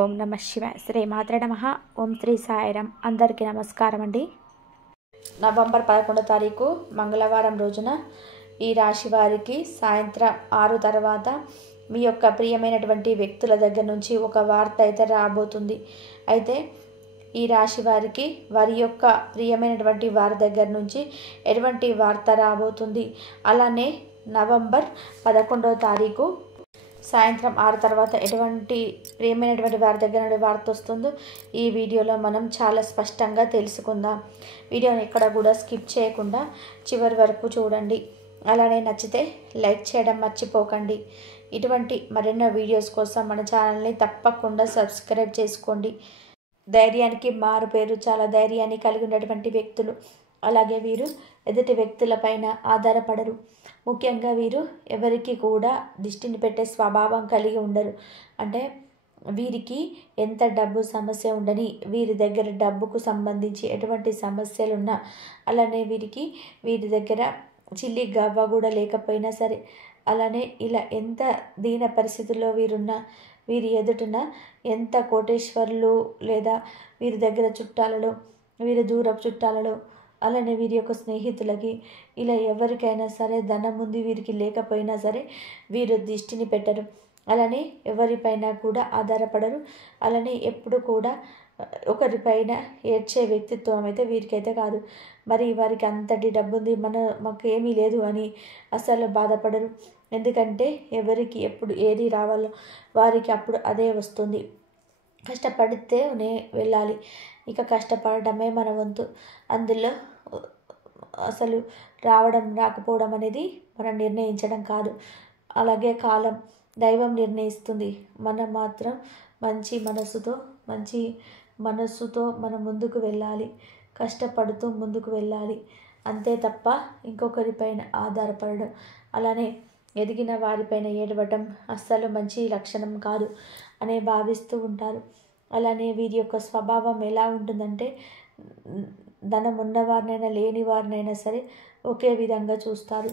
ఓం నమ శివాయ. శ్రీ మాత్రే నమః. ఓం శ్రీ సాయిరాం. అందరికీ నమస్కారం అండి. నవంబర్ 11వ తారీఖు మంగళవారం రోజున ఈ రాశి వారికి సాయంత్రం 6 తర్వాత మీ యొక్క ప్రియమైనటువంటి వ్యక్తుల దగ్గర నుంచి ఒక వార్త అయితే రాబోతుంది. అయితే ఈ రాశి వారికి వారి యొక్క ప్రియమైనటువంటి వారి దగ్గర నుంచి ఎటువంటి వార్త రాబోతుంది, అలానే నవంబర్ 11వ తారీఖు సాయంత్రం 6 తర్వాత ఎటువంటి ప్రియమైనటువంటి వారి దగ్గర నుండి వార్త వస్తుందో ఈ వీడియోలో మనం చాలా స్పష్టంగా తెలుసుకుందాం. వీడియోని ఎక్కడ కూడా స్కిప్ చేయకుండా చివరి వరకు చూడండి. అలానే నచ్చితే లైక్ చేయడం మర్చిపోకండి. ఇటువంటి మరెన్నో వీడియోస్ కోసం మన ఛానల్ని తప్పకుండా సబ్స్క్రైబ్ చేసుకోండి. ధైర్యానికి మారు పేరు, చాలా ధైర్యాన్ని కలిగి ఉన్నటువంటి వ్యక్తులు. అలాగే వీరు ఎదుటి వ్యక్తులపైన ఆధారపడరు. ముఖ్యంగా వీరు ఎవరికి కూడా దిష్టిని పెట్టే స్వభావం కలిగి ఉండరు. అంటే వీరికి ఎంత డబ్బు సమస్య ఉండని, వీరి దగ్గర డబ్బుకు సంబంధించి ఎటువంటి సమస్యలు ఉన్నా, అలానే వీరి దగ్గర చిల్లి గవ్వ కూడా లేకపోయినా సరే, అలానే ఇలా ఎంత దీన పరిస్థితుల్లో వీరున్నా, వీరి ఎదుటిన ఎంత కోటేశ్వరులు లేదా వీరి దగ్గర చుట్టాలలో, వీరి దూరపు చుట్టాలలో, అలానే వీరి యొక్క స్నేహితులకి ఇలా ఎవరికైనా సరే ధనం ఉంది వీరికి లేకపోయినా సరే వీరు దిష్టిని పెట్టరు. అలానే ఎవరిపైన కూడా ఆధారపడరు. అలానే ఎప్పుడు కూడా ఒకరిపైన ఏడ్చే వ్యక్తిత్వం అయితే వీరికైతే కాదు. మరి వారికి అంతటి డబ్బు ఉంది, మాకు ఏమీ లేదు అని అసలు బాధపడరు. ఎందుకంటే ఎవరికి ఎప్పుడు ఏది రావాలో వారికి అప్పుడు అదే వస్తుంది. కష్టపడితేనే వెళ్ళాలి. ఇక కష్టపడటమే మన వంతు. అందులో అసలు రావడం రాకపోవడం అనేది మనం నిర్ణయించడం కాదు. అలాగే కాలం, దైవం నిర్ణయిస్తుంది. మనం మాత్రం మంచి మనసుతో మనం ముందుకు వెళ్ళాలి. కష్టపడుతూ ముందుకు వెళ్ళాలి. అంతే తప్ప ఇంకొకరిపైన ఆధారపడడం, అలానే ఎదిగిన వారిపైన ఏడవటం అస్సలు మంచి లక్షణం కాదు అనే భావిస్తూ ఉంటారు. అలానే వీరి యొక్క స్వభావం ఎలా ఉంటుందంటే, ధనం ఉన్నవారినైనా లేని వారినైనా సరే ఒకే విధంగా చూస్తారు.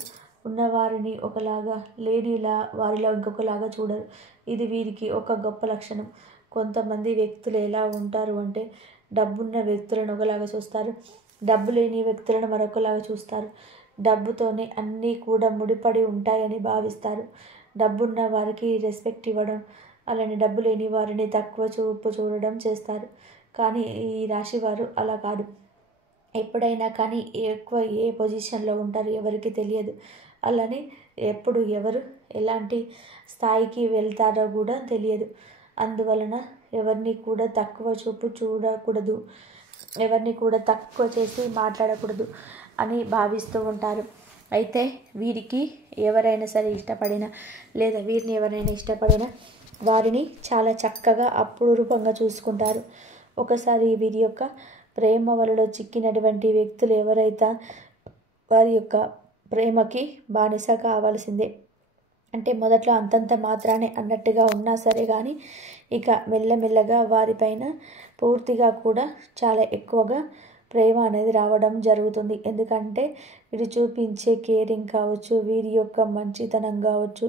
ఉన్నవారిని ఒకలాగా, లేనిలా వారిలో ఇంకొకలాగా చూడరు. ఇది వీరికి ఒక గొప్ప లక్షణం. కొంతమంది వ్యక్తులు ఎలా ఉంటారు అంటే, డబ్బున్న వ్యక్తులను ఒకలాగా చూస్తారు, డబ్బు లేని వ్యక్తులను మరొకలాగా చూస్తారు. డబ్బుతోనే అన్నీ కూడా ముడిపడి ఉంటాయని భావిస్తారు. డబ్బున్న వారికి రెస్పెక్ట్ ఇవ్వడం, అలానే డబ్బు లేని వారిని తక్కువ చూపు చూడడం చేస్తారు. కానీ ఈ రాశి వారు అలా కాదు. ఎప్పుడైనా కానీ ఎక్కువ ఏ పొజిషన్లో ఉంటారో ఎవరికి తెలియదు. అలానే ఎప్పుడు ఎవరు ఎలాంటి స్థాయికి వెళ్తారో కూడా తెలియదు. అందువలన ఎవరిని కూడా తక్కువ చూపు చూడకూడదు, ఎవరిని కూడా తక్కువ చేసి మాట్లాడకూడదు అని భావిస్తూ ఉంటారు. అయితే వీరికి ఎవరైనా సరే ఇష్టపడినా లేదా వీరిని ఎవరైనా ఇష్టపడినా వారిని చాలా చక్కగా అపురూపంగా చూసుకుంటారు. ఒకసారి వీరి యొక్క ప్రేమ వలలో చిక్కినటువంటి వ్యక్తులు ఎవరైతే వారి యొక్క ప్రేమకి బానిస కావాల్సిందే. అంటే మొదట్లో అంతంత మాత్రానే అన్నట్టుగా ఉన్నా సరే కానీ ఇక మెల్లమెల్లగా వారిపైన పూర్తిగా కూడా చాలా ఎక్కువగా ప్రేమ అనేది రావడం జరుగుతుంది. ఎందుకంటే వీరు చూపించే కేరింగ్ కావచ్చు, వీరి యొక్క మంచితనం కావచ్చు,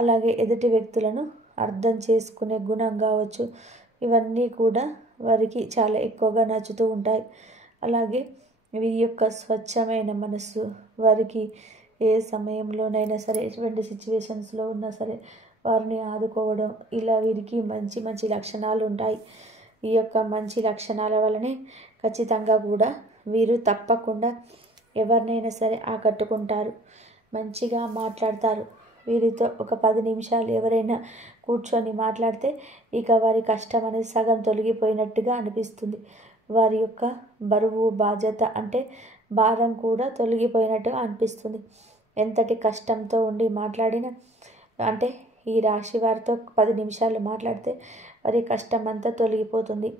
అలాగే ఎదుటి వ్యక్తులను అర్థం చేసుకునే గుణం కావచ్చు, ఇవన్నీ కూడా వారికి చాలా ఎక్కువగా నచ్చుతూ ఉంటాయి. అలాగే వీరి యొక్క స్వచ్ఛమైన మనస్సు వారికి ఏ సమయంలోనైనా సరే, ఎటువంటి సిచ్యువేషన్స్లో ఉన్నా సరే వారిని ఆదుకోవడం, ఇలా వీరికి మంచి మంచి లక్షణాలు ఉంటాయి. ఈ యొక్క మంచి లక్షణాల వల్లనే ఖచ్చితంగా కూడా వీరు తప్పకుండా ఎవరినైనా సరే ఆకట్టుకుంటారు. మంచిగా మాట్లాడతారు. వీరితో ఒక 10 నిమిషాలు ఎవరైనా కూర్చొని మాట్లాడితే ఇక వారి కష్టం అనేది సగం తొలగిపోయినట్టుగా అనిపిస్తుంది. వారి యొక్క బరువు బాధ్యత అంటే భారం కూడా తొలగిపోయినట్టుగా అనిపిస్తుంది. ఎంతటి కష్టంతో ఉండి మాట్లాడినా, అంటే ఈ రాశి వారితో 10 నిమిషాలు మాట్లాడితే వారి కష్టం అంతా తొలగిపోతుంది.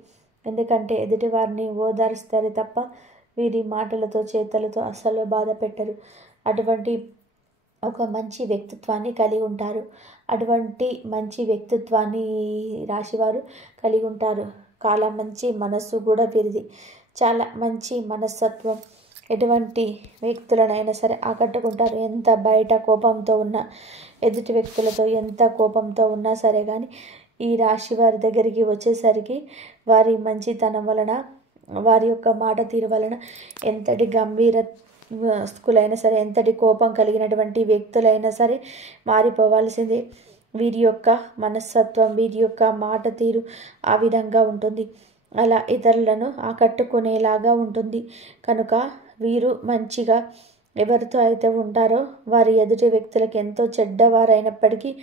ఎందుకంటే ఎదుటి వారిని ఓదారుస్తారు తప్ప వీరి మాటలతో చేతలతో అస్సలు బాధ పెట్టరు. అటువంటి ఒక మంచి వ్యక్తిత్వాన్ని కలిగి ఉంటారు. అటువంటి మంచి వ్యక్తిత్వాన్ని రాశివారు కలిగి ఉంటారు. చాలా మంచి మనస్సు కూడా వీరిది. చాలా మంచి మనస్తత్వం. ఎటువంటి వ్యక్తులనైనా సరే ఆకట్టుకుంటారు. ఎంత బయట కోపంతో ఉన్నా, ఎదుటి వ్యక్తులతో ఎంత కోపంతో ఉన్నా సరే కానీ ఈ రాశి వారి దగ్గరికి వచ్చేసరికి వారి మంచితనం వలన, వారి యొక్క మాట తీరు వలన ఎంతటి గంభీరస్తులైనా సరే, ఎంతటి కోపం కలిగినటువంటి వ్యక్తులైనా సరే మారిపోవాల్సిందే. వీరి యొక్క మనస్తత్వం, వీరి యొక్క మాట తీరు ఆ విధంగా ఉంటుంది. అలా ఇతరులను ఆకట్టుకునేలాగా ఉంటుంది. కనుక వీరు మంచిగా ఎవరితో అయితే ఉంటారో వారి ఎదుటి వ్యక్తులకు ఎంతో చెడ్డవారైనప్పటికీ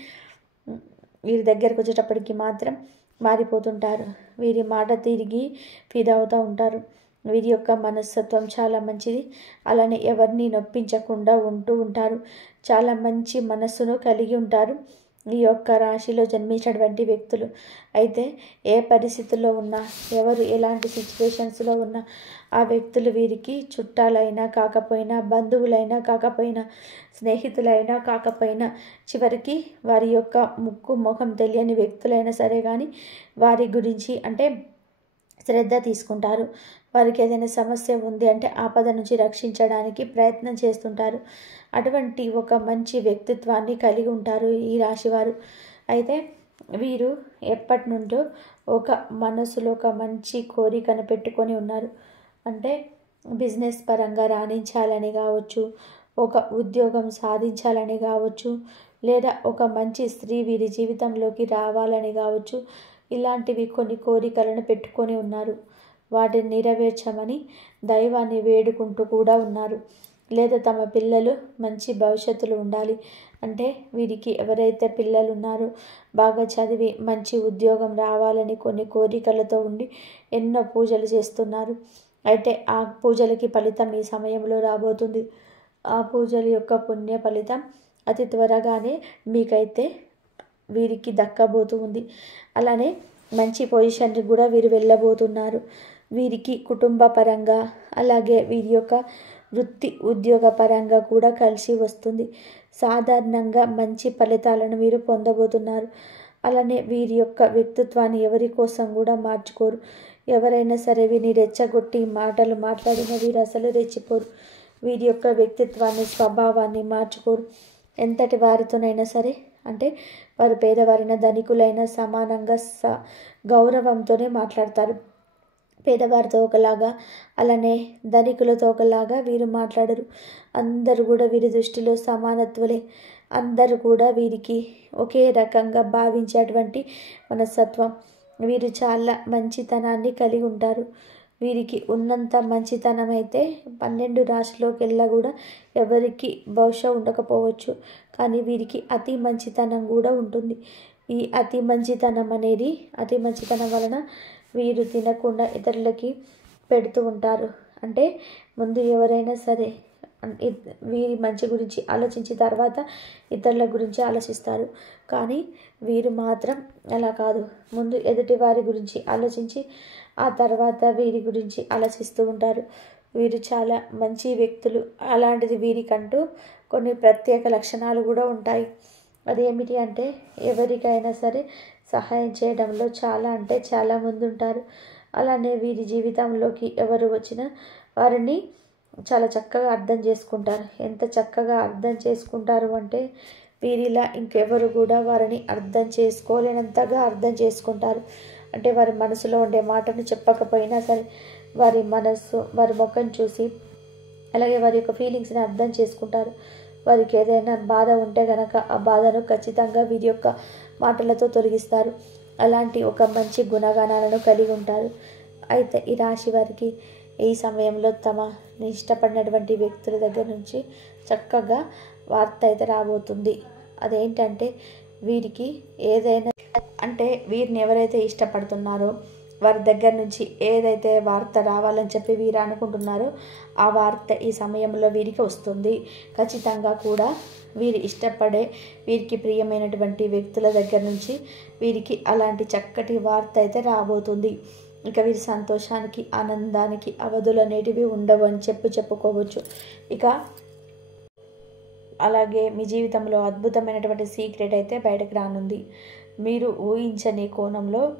వీరి దగ్గరకు వచ్చేటప్పటికి మాత్రం మారిపోతుంటారు. వీరి మాట తిరిగి ఫిదా అవుతూ ఉంటారు. వీరి యొక్క మనస్తత్వం చాలా మంచిది. అలానే ఎవరిని నొప్పించకుండా ఉంటూ ఉంటారు. చాలా మంచి మనస్సును కలిగి ఉంటారు ఈ యొక్క రాశిలో జన్మించినటువంటి వ్యక్తులు. అయితే ఏ పరిస్థితుల్లో ఉన్నా, ఎవరు ఎలాంటి సిచ్యువేషన్స్లో ఉన్నా ఆ వ్యక్తులు వీరికి చుట్టాలైనా కాకపోయినా, బంధువులైనా కాకపోయినా, స్నేహితులైనా కాకపోయినా, చివరికి వారి యొక్క ముక్కు ముఖం తెలియని వ్యక్తులైనా సరే కానీ వారి గురించి అంటే శ్రద్ధ తీసుకుంటారు. వారికి ఏదైనా సమస్య ఉంది అంటే ఆపద నుంచి రక్షించడానికి ప్రయత్నం చేస్తుంటారు. అటువంటి ఒక మంచి వ్యక్తిత్వాన్ని కలిగి ఉంటారు ఈ రాశివారు. అయితే వీరు ఎప్పటి నుండో ఒక మనసులో ఒక మంచి కోరికను పెట్టుకొని ఉన్నారు. అంటే బిజినెస్ పరంగా రాణించాలని కావచ్చు, ఒక ఉద్యోగం సాధించాలని కావచ్చు, లేదా ఒక మంచి స్త్రీ వీరి జీవితంలోకి రావాలని కావచ్చు. ఇలాంటివి కొన్ని కోరికలను పెట్టుకొని ఉన్నారు. వాటిని నెరవేర్చమని దైవాన్ని వేడుకుంటూ కూడా ఉన్నారు. లేదా తమ పిల్లలు మంచి భవిష్యత్తులో ఉండాలి అంటే వీరికి ఎవరైతే పిల్లలు ఉన్నారో బాగా చదివి మంచి ఉద్యోగం రావాలని కొన్ని కోరికలతో ఉండి ఎన్నో పూజలు చేస్తున్నారు. అయితే ఆ పూజలకి ఫలితం ఈ సమయంలో రాబోతుంది. ఆ పూజల యొక్క పుణ్య ఫలితం అతి త్వరగానే మీకైతే వీరికి దక్కబోతూ ఉంది. అలానే మంచి పొజిషన్కి కూడా వీరు వెళ్ళబోతున్నారు. వీరికి కుటుంబ పరంగా అలాగే వీరి యొక్క వృత్తి ఉద్యోగ పరంగా కూడా కలిసి వస్తుంది. సాధారణంగా మంచి ఫలితాలను వీరు పొందబోతున్నారు. అలానే వీరి యొక్క వ్యక్తిత్వాన్ని ఎవరి కోసం కూడా మార్చుకోరు. ఎవరైనా సరే వీరిని రెచ్చగొట్టి మాటలు మాట్లాడిన వీరు అసలు రెచ్చిపోరు. వీరి యొక్క వ్యక్తిత్వాన్ని, స్వభావాన్ని మార్చుకోరు. ఎంతటి వారితోనైనా సరే అంటే వారు పేదవారైన ధనికులైన సమానంగా గౌరవంతోనే మాట్లాడతారు. పేదవారితో ఒకలాగా అలానే ధనికులతో ఒకలాగా వీరు మాట్లాడరు. అందరూ కూడా వీరి దృష్టిలో సమానత్వలే. అందరూ కూడా వీరికి ఒకే రకంగా భావించేటువంటి మనస్తత్వం. వీరు చాలా మంచితనాన్ని కలిగి ఉంటారు. వీరికి ఉన్నంత మంచితనం అయితే 12 రాశిలోకి వెళ్ళా కూడా ఎవరికి బహుశా ఉండకపోవచ్చు. కానీ వీరికి అతి మంచితనం కూడా ఉంటుంది. ఈ అతి మంచితనం వలన వీరు తినకుండా ఇతరులకి పెడుతూ ఉంటారు. అంటే ముందు ఎవరైనా సరే వీరి మంచి గురించి ఆలోచించి తర్వాత ఇతరుల గురించి ఆలోచిస్తారు. కానీ వీరు మాత్రం అలా కాదు. ముందు ఎదుటి వారి గురించి ఆలోచించి ఆ తర్వాత వీరి గురించి ఆలోచిస్తూ ఉంటారు. వీరు చాలా మంచి వ్యక్తులు. అలాంటిది వీరికంటూ కొన్ని ప్రత్యేక లక్షణాలు కూడా ఉంటాయి. అదేమిటి అంటే ఎవరికైనా సరే సహాయం చేయడంలో చాలా ముందు ఉంటారు. అలానే వీరి జీవితంలోకి ఎవరు వచ్చినా వారిని చాలా చక్కగా అర్థం చేసుకుంటారు. ఎంత చక్కగా అర్థం చేసుకుంటారు అంటే వీరిలా ఇంకెవరు కూడా వారిని అర్థం చేసుకోలేనంతగా అర్థం చేసుకుంటారు. అంటే వారి మనసులో ఉండే మాటను చెప్పకపోయినా సరే వారి మనస్సు, వారి ముఖం చూసి అలాగే వారి యొక్క ఫీలింగ్స్ని అర్థం చేసుకుంటారు. వారికి ఏదైనా బాధ ఉంటే కనుక ఆ బాధను ఖచ్చితంగా వీరి యొక్క మాటలతో తొలగిస్తారు. అలాంటి ఒక మంచి గుణగణాలను కలిగి ఉంటారు. అయితే ఈ రాశి వారికి ఈ సమయంలో తమ ఇష్టపడినటువంటి వ్యక్తుల దగ్గర నుంచి చక్కగా వార్త అయితే రాబోతుంది. అదేంటంటే వీరికి ఏదైనా అంటే వీరిని ఎవరైతే ఇష్టపడుతున్నారో వారి దగ్గర నుంచి ఏదైతే వార్త రావాలని చెప్పి వీరు అనుకుంటున్నారో ఆ వార్త ఈ సమయంలో వీరికి వస్తుంది. ఖచ్చితంగా కూడా వీరు ఇష్టపడే వీరికి ప్రియమైనటువంటి వ్యక్తుల దగ్గర నుంచి వీరికి అలాంటి చక్కటి వార్త అయితే రాబోతుంది. ఇక వీరి సంతోషానికి, ఆనందానికి అవధులు అనేటివి ఉండవు అని చెప్పుకోవచ్చు. ఇక అలాగే మీ జీవితంలో అద్భుతమైనటువంటి సీక్రెట్ అయితే బయటకు రానుంది. మీరు ఊహించని కోణంలో,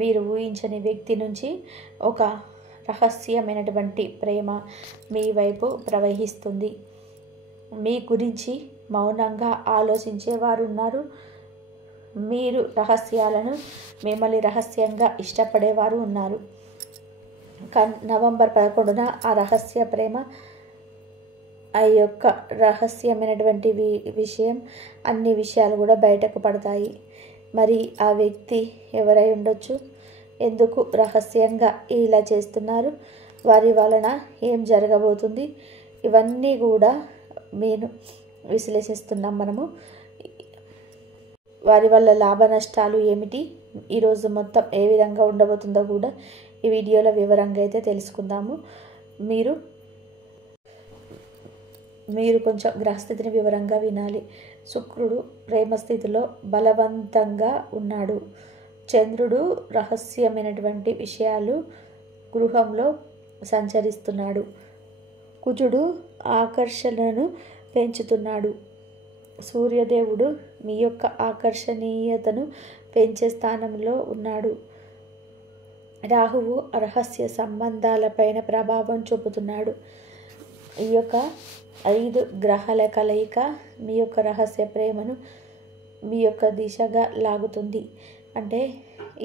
మీరు ఊహించని వ్యక్తి నుంచి ఒక రహస్యమైనటువంటి ప్రేమ మీ వైపు ప్రవహిస్తుంది. మీ గురించి మౌనంగా ఆలోచించేవారు ఉన్నారు. మీరు రహస్యాలను మిమ్మల్ని రహస్యంగా ఇష్టపడేవారు ఉన్నారు. నవంబర్ 11న ఆ రహస్య ప్రేమ, ఆ యొక్క రహస్యమైనటువంటి విషయం, అన్ని విషయాలు కూడా బయటకు పడతాయి. మరి ఆ వ్యక్తి ఎవరై ఉండొచ్చు? ఎందుకు రహస్యంగా ఇలా చేస్తున్నారు? వారి వలన ఏం జరగబోతుంది? ఇవన్నీ కూడా నేను విశ్లేషిస్తున్నాం మనము. వారి వల్ల లాభ నష్టాలు ఏమిటి, ఈరోజు మొత్తం ఏ విధంగా ఉండబోతుందో కూడా ఈ వీడియోలో వివరంగా అయితే తెలుసుకుందాము. మీరు కొంచెం గ్రహస్థితిని వివరంగా వినాలి. శుక్రుడు ప్రేమ స్థితిలో బలవంతంగా ఉన్నాడు. చంద్రుడు రహస్యమైనటువంటి విషయాలు గృహంలో సంచరిస్తున్నాడు. కుజుడు ఆకర్షణను పెంచుతున్నాడు. సూర్యదేవుడు మీ యొక్క ఆకర్షణీయతను పెంచే స్థానంలో ఉన్నాడు. రాహువు రహస్య సంబంధాలపైన ప్రభావం చూపుతున్నాడు. ఈ యొక్క 5 గ్రహాల కలయిక మీ యొక్క రహస్య ప్రేమను మీ యొక్క దిశగా లాగుతుంది. అంటే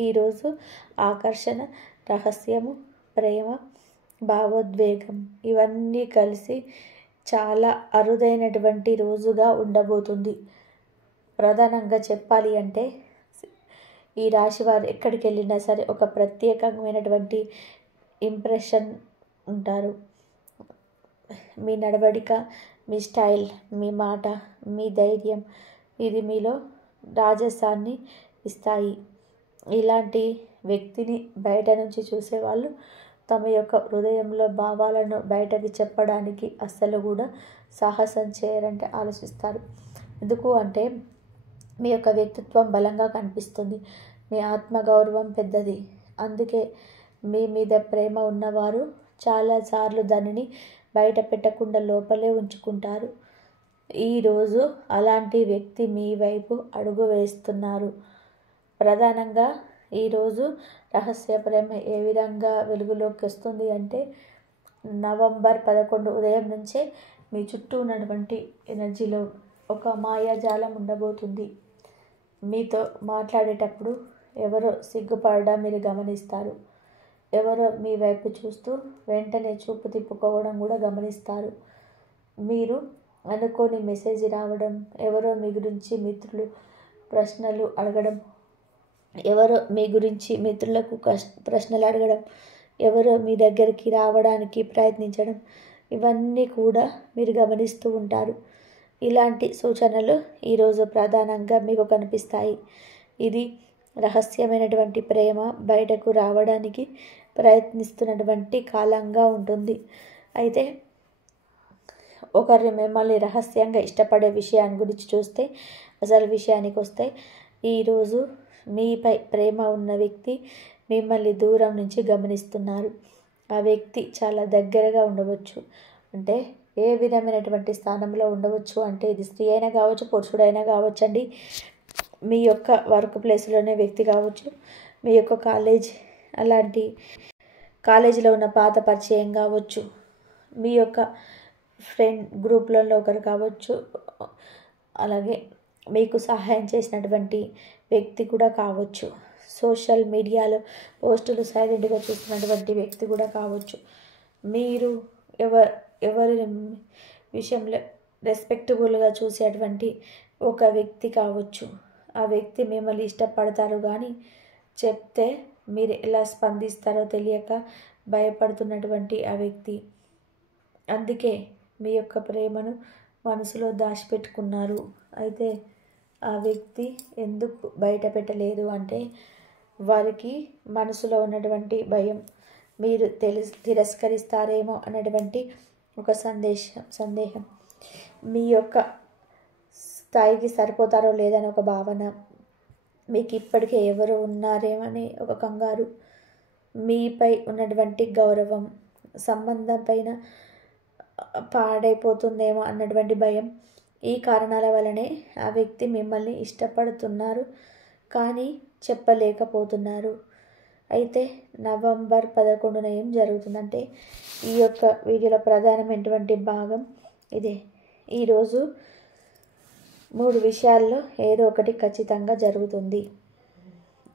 ఈరోజు ఆకర్షణ, రహస్యము, ప్రేమ, భావోద్వేగం ఇవన్నీ కలిసి చాలా అరుదైనటువంటి రోజుగా ఉండబోతుంది. ప్రధానంగా చెప్పాలి అంటే ఈ రాశి వారు ఎక్కడికి వెళ్ళినా సరే ఒక ప్రత్యేకమైనటువంటి ఇంప్రెషన్ ఉంటారు. మీ నడవడిక, మీ స్టైల్, మీ మాట, మీ ధైర్యం ఇది మీలో రాజసాన్ని ఇస్తాయి. ఇలాంటి వ్యక్తిని బయట నుంచి చూసేవాళ్ళు తమ యొక్క హృదయంలో భావాలను బయటకి చెప్పడానికి అస్సలు కూడా సాహసం చేయరంటే ఆలోచిస్తారు. ఎందుకు అంటే మీ యొక్క వ్యక్తిత్వం బలంగా కనిపిస్తుంది. మీ ఆత్మగౌరవం పెద్దది. అందుకే మీ మీద ప్రేమ ఉన్నవారు చాలాసార్లు దానిని బయట పెట్టకుండా లోపలే ఉంచుకుంటారు. ఈరోజు అలాంటి వ్యక్తి మీ వైపు అడుగు వేస్తున్నారు. ప్రధానంగా ఈరోజు రహస్య ప్రేమ ఏ విధంగా వెలుగులోకి వస్తుంది అంటే నవంబర్ 11 ఉదయం నుంచే మీ చుట్టూ ఉన్నటువంటి ఎనర్జీలో ఒక మాయాజాలం ఉండబోతుంది. మీతో మాట్లాడేటప్పుడు ఎవరో సిగ్గుపడడం మీరు గమనిస్తారు. ఎవరో మీ వైపు చూస్తూ వెంటనే చూపు తిప్పుకోవడం కూడా గమనిస్తారు. మీరు అనుకోని మెసేజ్ రావడం, ఎవరో మీ గురించి మిత్రులు ప్రశ్నలు అడగడం, ఎవరో మీ గురించి మిత్రులకు ప్రశ్నలు అడగడం, ఎవరో మీ దగ్గరికి రావడానికి ప్రయత్నించడం, ఇవన్నీ కూడా మీరు గమనిస్తూ ఉంటారు. ఇలాంటి సూచనలు ఈరోజు ప్రధానంగా మీకు కనిపిస్తాయి. ఇది రహస్యమైనటువంటి ప్రేమ బయటకు రావడానికి ప్రయత్నిస్తున్నటువంటి కాలంగా ఉంటుంది. అయితే ఒకరిని మిమ్మల్ని రహస్యంగా ఇష్టపడే విషయాన్ని గురించి చూస్తే, అసలు విషయానికి వస్తే, ఈరోజు మీపై ప్రేమ ఉన్న వ్యక్తి మిమ్మల్ని దూరం నుంచి గమనిస్తున్నారు. ఆ వ్యక్తి చాలా దగ్గరగా ఉండవచ్చు. అంటే ఏ విధమైనటువంటి స్థానంలో ఉండవచ్చు అంటే ఇది స్త్రీ అయినా కావచ్చు, పురుషుడైనా కావచ్చండి. మీ యొక్క వర్క్ ప్లేస్లోనే వ్యక్తి కావచ్చు, మీ యొక్క అలాంటి కాలేజీలో ఉన్న పాత పరిచయం కావచ్చు, మీ యొక్క ఫ్రెండ్ గ్రూప్లలో ఒకరు కావచ్చు, అలాగే మీకు సహాయం చేసినటువంటి వ్యక్తి కూడా కావచ్చు, సోషల్ మీడియాలో పోస్టులు సైలెంట్గా చూస్తున్నటువంటి వ్యక్తి కూడా కావచ్చు, మీరు ఎవరి విషయంలో రెస్పెక్టబుల్గా చూసేటువంటి ఒక వ్యక్తి కావచ్చు. ఆ వ్యక్తి మిమ్మల్ని ఇష్టపడతారు కానీ చెప్తే మీరు ఎలా స్పందిస్తారో తెలియక భయపడుతున్నటువంటి ఆ వ్యక్తి. అందుకే మీ యొక్క ప్రేమను మనసులో దాచిపెట్టుకున్నారు. అయితే ఆ వ్యక్తి ఎందుకు బయట పెట్టలేదు అంటే వారికి మనసులో ఉన్నటువంటి భయం, మీరు తిరస్కరిస్తారేమో అన్నటువంటి ఒక సందేహం, మీ యొక్క స్థాయికి సరిపోతారో లేదని ఒక భావన, మీకు ఇప్పటికే ఎవరు ఉన్నారేమని ఒక కంగారు, మీపై ఉన్నటువంటి గౌరవం, సంబంధం పైన పాడైపోతుందేమో అన్నటువంటి భయం, ఈ కారణాల వలనే ఆ వ్యక్తి మిమ్మల్ని ఇష్టపడుతున్నారు కానీ చెప్పలేకపోతున్నారు. అయితే నవంబర్ 11న ఏం జరుగుతుందంటే ఈ యొక్క వీడియోలో ప్రధానమైనటువంటి భాగం ఇదే. ఈరోజు 3 విషయాల్లో ఏదో ఒకటి ఖచ్చితంగా జరుగుతుంది.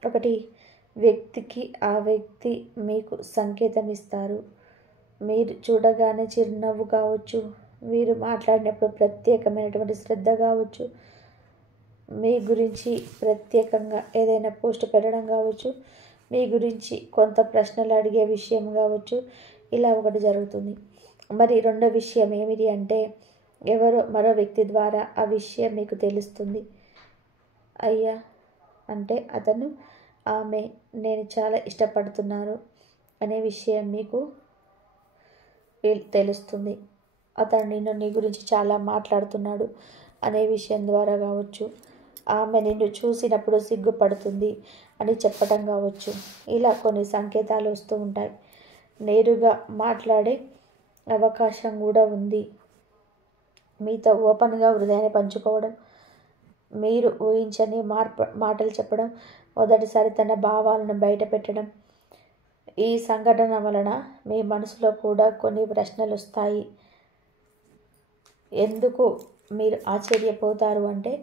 ఒకటి, వ్యక్తికి ఆ వ్యక్తి మీకు సంకేతం ఇస్తారు. మీరు చూడగానే చిరునవ్వు కావచ్చు, మీరు మాట్లాడినప్పుడు ప్రత్యేకమైనటువంటి శ్రద్ధ కావచ్చు, మీ గురించి ప్రత్యేకంగా ఏదైనా పోస్ట్ పెట్టడం కావచ్చు, మీ గురించి కొంత ప్రశ్నలు అడిగే విషయం కావచ్చు, ఇలా ఒకటి జరుగుతుంది. మరి రెండో విషయం ఏమిటి అంటే, ఎవరో మరో వ్యక్తి ద్వారా ఆ విషయం మీకు తెలుస్తుంది. అయ్యా అంటే అతను ఆమె నేను చాలా ఇష్టపడుతున్నారు అనే విషయం మీకు తెలుస్తుంది. అతను నీ గురించి చాలా మాట్లాడుతున్నాడు అనే విషయం ద్వారా కావచ్చు, ఆమె నిన్ను చూసినప్పుడు సిగ్గుపడుతుంది అని చెప్పటం కావచ్చు. ఇలా కొన్ని సంకేతాలు వస్తూ ఉంటాయి. నేరుగా మాట్లాడే అవకాశం కూడా ఉంది. మీతో ఓపెన్గా హృదయాన్ని పంచుకోవడం, మీరు ఊహించని మాటలు చెప్పడం, మొదటిసారి తన భావాలను బయట పెట్టడం. ఈ సంఘటన వలన మీ మనసులో కూడా కొన్ని ప్రశ్నలు వస్తాయి. ఎందుకు మీరు ఆశ్చర్యపోతారు అంటే,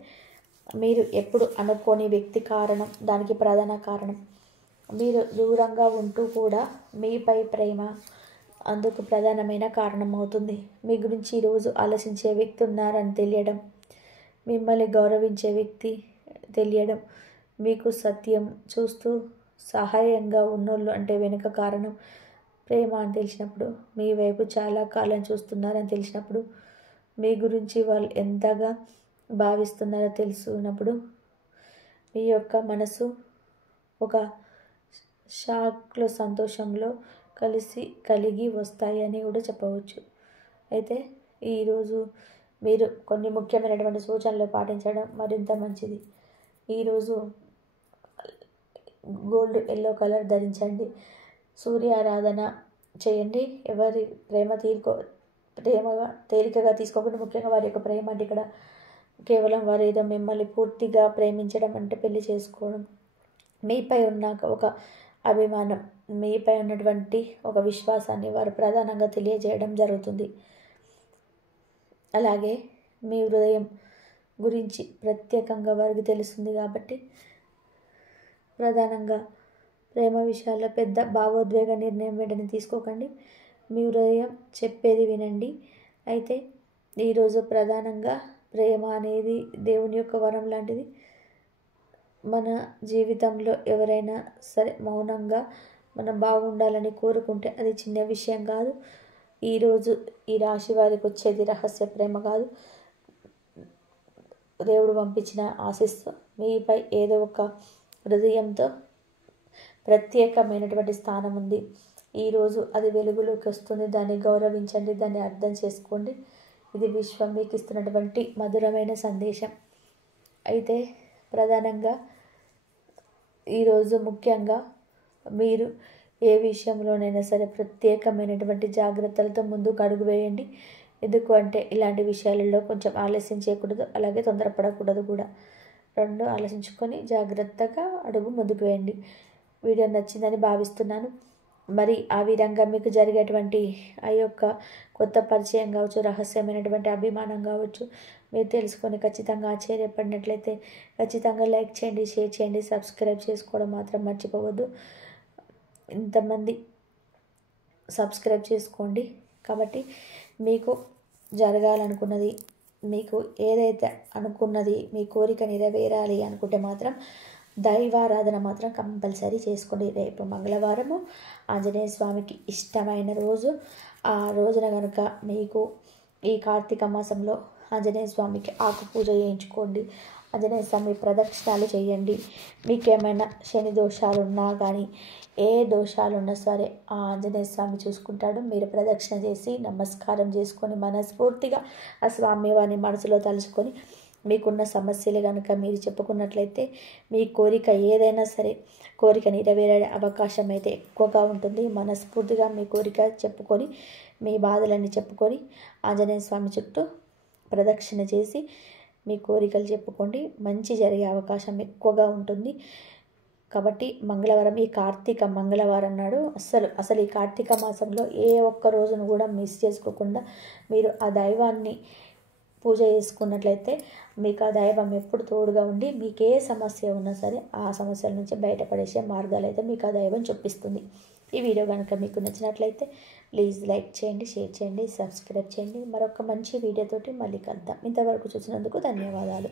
మీరు ఎప్పుడు అనుకోని వ్యక్తి కారణం, దానికి ప్రధాన కారణం. మీరు దూరంగా ఉంటూ కూడా మీపై ప్రేమ అందుకు ప్రధానమైన కారణం అవుతుంది. మీ గురించి ఈరోజు ఆలోచించే వ్యక్తి ఉన్నారని తెలియడం, మిమ్మల్ని గౌరవించే వ్యక్తి తెలియడం, మీకు సత్యం చూస్తూ సహాయంగా ఉన్నోళ్ళు అంటే వెనుక కారణం, ప్రేమ అని తెలిసినప్పుడు, మీ వైపు చాలా కాలం చూస్తున్నారని తెలిసినప్పుడు, మీ గురించి వాళ్ళు ఎంతగా భావిస్తున్నారో తెలుసుకున్నప్పుడు, మీ యొక్క మనసు ఒక షాక్లో సంతోషంలో కలిగి వస్తాయి అని కూడా చెప్పవచ్చు. అయితే ఈరోజు మీరు కొన్ని ముఖ్యమైనటువంటి సూచనలు పాటించడం మరింత మంచిది. ఈరోజు గోల్డ్ ఎల్లో కలర్ ధరించండి. సూర్యారాధన చేయండి. ఎవరి ప్రేమగా తేలికగా తీసుకోకుండా, ముఖ్యంగా వారి యొక్క ప్రేమ అంటే ఇక్కడ కేవలం వారు ఏదో మిమ్మల్ని పూర్తిగా ప్రేమించడం అంటే పెళ్లి చేసుకోవడం, మీపై ఉన్న ఒక అభిమానం, మీపై ఉన్నటువంటి ఒక విశ్వాసాన్ని వారు ప్రధానంగా తెలియజేయడం జరుగుతుంది. అలాగే మీ హృదయం గురించి ప్రత్యేకంగా వారికి తెలుస్తుంది కాబట్టి, ప్రధానంగా ప్రేమ విషయాల్లో పెద్ద భావోద్వేగ నిర్ణయం వెంటనే తీసుకోకండి. మీ హృదయం చెప్పేది వినండి. అయితే ఈరోజు ప్రధానంగా ప్రేమ అనేది దేవుని యొక్క వరం లాంటిది. మన జీవితంలో ఎవరైనా సరే మౌనంగా మనం బాగుండాలని కోరుకుంటే అది చిన్న విషయం కాదు. ఈరోజు ఈ రాశి వారికి వచ్చేది రహస్య ప్రేమ కాదు, దేవుడు పంపించిన ఆశీస్సు మీపై ఏదో ఒక హృదయంతో ప్రత్యేకమైనటువంటి స్థానం ఉంది. ఈరోజు అది వెలుగులోకి వస్తుంది. దాన్ని గౌరవించండి, దాన్ని అర్థం చేసుకోండి. ఇది విశ్వం మీకు ఇస్తున్నటువంటి మధురమైన సందేశం. అయితే ప్రధానంగా ఈరోజు ముఖ్యంగా మీరు ఏ విషయంలోనైనా సరే ప్రత్యేకమైనటువంటి జాగ్రత్తలతో ముందుకు అడుగు వేయండి. ఎందుకు అంటే ఇలాంటి విషయాలలో కొంచెం ఆలస్యం చేయకూడదు, అలాగే తొందరపడకూడదు కూడా. రెండు ఆలోచించుకొని జాగ్రత్తగా అడుగు ముందుకు వేయండి. వీడియో నచ్చిందని భావిస్తున్నాను. మరి ఆ విధంగా మీకు జరిగేటువంటి ఆ యొక్క కొత్త పరిచయం కావచ్చు, రహస్యమైనటువంటి అభిమానం కావచ్చు, మీరు తెలుసుకొని ఖచ్చితంగా ఆశ్చర్యపడినట్లయితే ఖచ్చితంగా లైక్ చేయండి, షేర్ చేయండి, సబ్స్క్రైబ్ చేసుకోవడం మాత్రం మర్చిపోవద్దు. ఇంతమంది సబ్స్క్రైబ్ చేసుకోండి. కాబట్టి మీకు జరగాలనుకున్నది, మీకు ఏదైతే అనుకున్నది, మీ కోరిక నెరవేరాలి అనుకుంటే మాత్రం దైవారాధన మాత్రం కంపల్సరీ చేసుకోండి. రేపు మంగళవారము ఆంజనేయ స్వామికి ఇష్టమైన రోజు. ఆ రోజున కనుక మీకు ఈ కార్తీక మాసంలో ఆంజనేయ స్వామికి ఆకు పూజ చేయించుకోండి. ఆంజనేయ స్వామి ప్రదక్షిణాలు చేయండి. మీకేమైనా శని దోషాలు ఉన్నా కానీ, ఏ దోషాలు ఉన్నా సరే ఆ ఆంజనేయ స్వామి చూసుకుంటాడు. మీరు ప్రదక్షిణ చేసి నమస్కారం చేసుకొని మనస్ఫూర్తిగా ఆ స్వామి వారిని మనసులో తలుచుకొని మీకున్న సమస్యలు కనుక మీరు చెప్పుకున్నట్లయితే మీ కోరిక ఏదైనా సరే కోరిక నెరవేరే అవకాశం అయితే ఎక్కువగా ఉంటుంది. మనస్ఫూర్తిగా మీ కోరిక చెప్పుకొని, మీ బాధలన్నీ చెప్పుకొని ఆంజనేయ స్వామి చుట్టూ ప్రదక్షిణ చేసి మీ కోరికలు చెప్పుకోండి. మంచి జరిగే అవకాశం ఎక్కువగా ఉంటుంది. కాబట్టి మంగళవారం, ఈ కార్తీక మంగళవారం నాడు అసలు ఈ కార్తీక మాసంలో ఏ ఒక్క రోజును కూడా మిస్ చేసుకోకుండా మీరు ఆ దైవాన్ని పూజ చేసుకున్నట్లయితే మీకు ఆ దైవం ఎప్పుడు తోడుగా ఉండి మీకు ఏ సమస్య ఉన్నా సరే ఆ సమస్యల నుంచి బయటపడేసే మార్గాలు అయితే మీకు ఆ దైవం చూపిస్తుంది. ఈ వీడియో కనుక మీకు నచ్చినట్లయితే ప్లీజ్ లైక్ చేయండి, షేర్ చేయండి, సబ్స్క్రైబ్ చేయండి. మరొక మంచి వీడియోతోటి మళ్ళీ కలుద్దాం. ఇంతవరకు చూసినందుకు ధన్యవాదాలు.